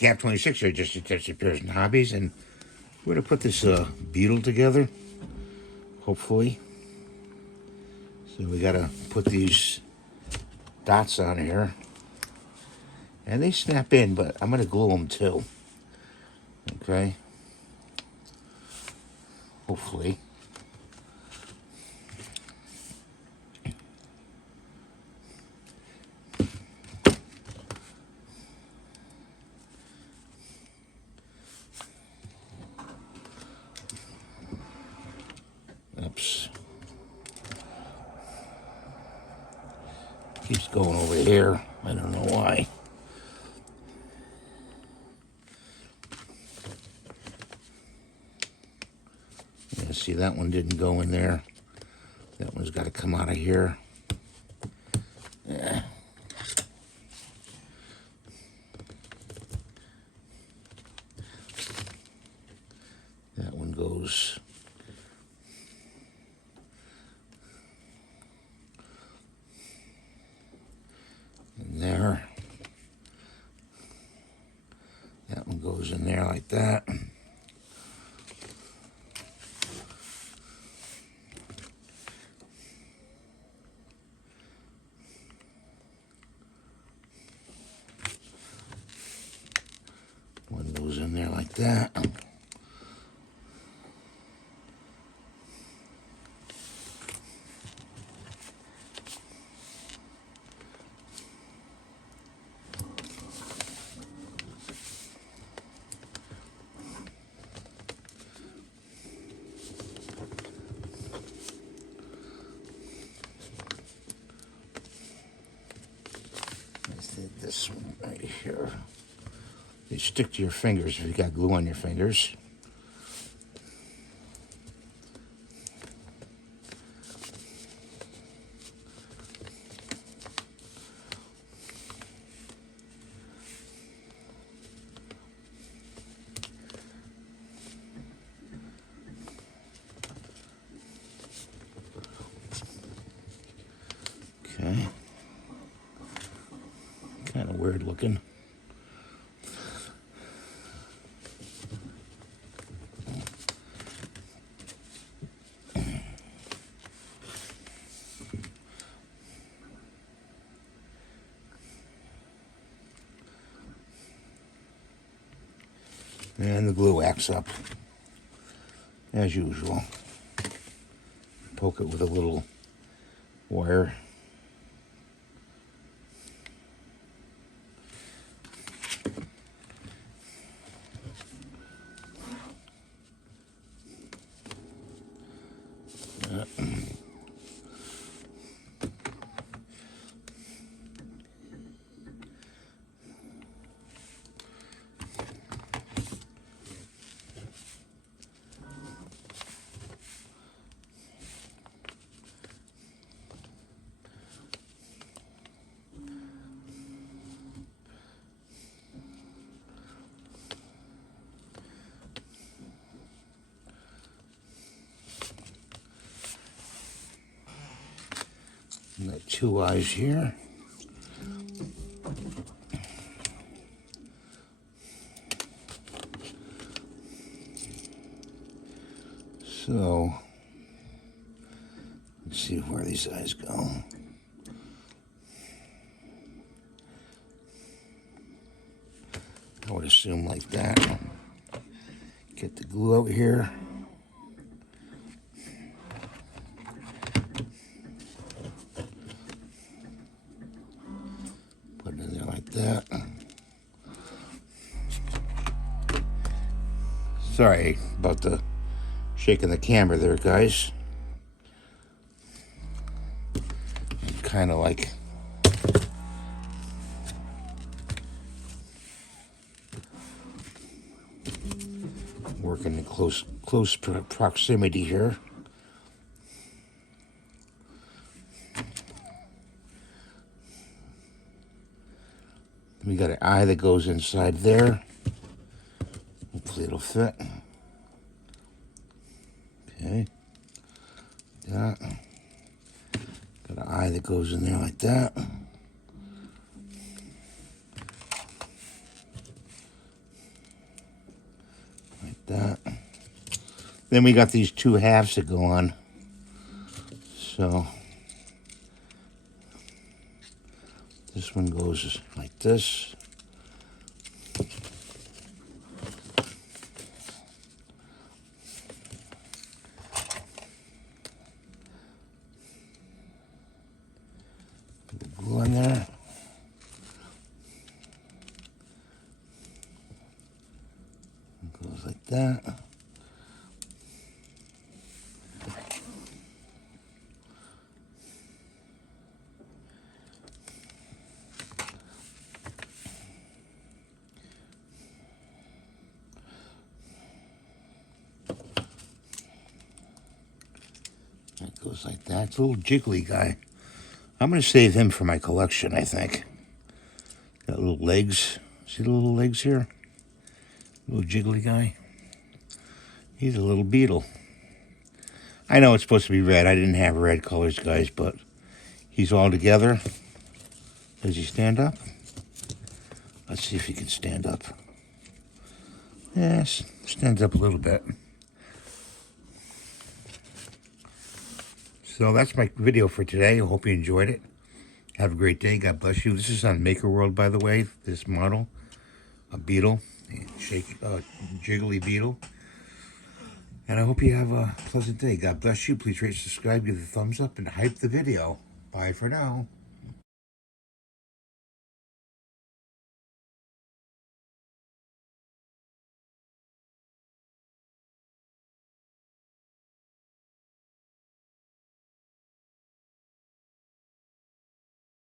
Gap 26 here just appears in hobbies, and we're going to put this beetle together, hopefully. So we got to put these dots on here, and they snap in, but I'm going to glue them too. Okay, hopefully. Oops. Keeps going over here. I don't know why. Yeah, see, that one didn't go in there. That one's got to come out of here. Yeah. That one goes in there. That one goes in there like that. One goes in there like that. I think this one right here. You stick to your fingers if you got glue on your fingers. Okay. Kind of weird looking. And the glue acts up, as usual. Poke it with a little wire. Got two eyes here. So, let's see where these eyes go. I would assume like that. Get the glue out here. Put it in there like that. Sorry about the shaking the camera there, guys. Kind of like working in close proximity here. We got an eye that goes inside there. Hopefully it'll fit. Okay. That. Got an eye that goes in there like that. Then we got these two halves that go on. So this one goes like this. Put the glue in there. It goes like that. It goes like that. It's a little jiggly guy. I'm going to save him for my collection, I think. Got little legs. See the little legs here? Little jiggly guy. He's a little beetle. I know it's supposed to be red. I didn't have red colors, guys, but he's all together. Does he stand up? Let's see if he can stand up. Yes, stands up a little bit. So that's my video for today. I hope you enjoyed it. Have a great day. God bless you. This is on Maker World, by the way, this model. A beetle. Jiggly beetle. And I hope you have a pleasant day. God bless you. Please rate, subscribe, give the thumbs up, and hype the video. Bye for now.